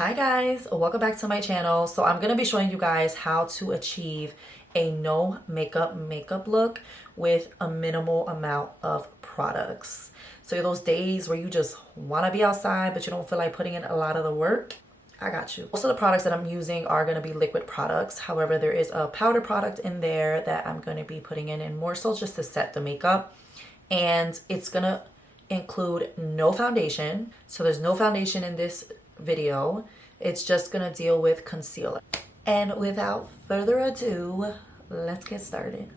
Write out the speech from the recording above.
Hi guys, welcome back to my channel. So I'm going to be showing you guys how to achieve a no makeup look with a minimal amount of products. So those days where you just want to be outside but you don't feel like putting in a lot of the work, I got you. Most of the products that I'm using are going to be liquid products. However, there is a powder product in there that I'm going to be putting in and more so just to set the makeup. And it's going to include no foundation. So there's no foundation in this video. It's just gonna deal with concealer. And without further ado, let's get started.